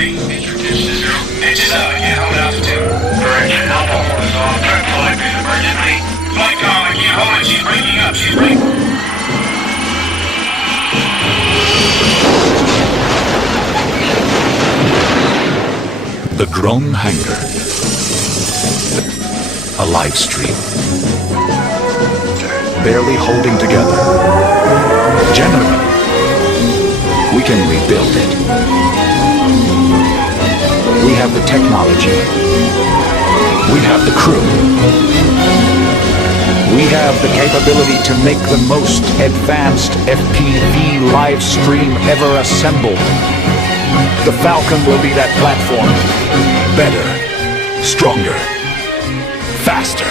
3. Introduce to 0. Engine up, I can't hold altitude. Correction, Alpha 4 is off. Turn flight, please, emergency. Flight calm, I can't hold it. She's breaking up. She's breaking. The Drone Hangar. A live stream. Barely holding together. Gentlemen, we can rebuild it. We have the technology. We have the crew. We have the capability to make the most advanced FPV live stream ever assembled. The Falcon will be that platform. Better, stronger, faster.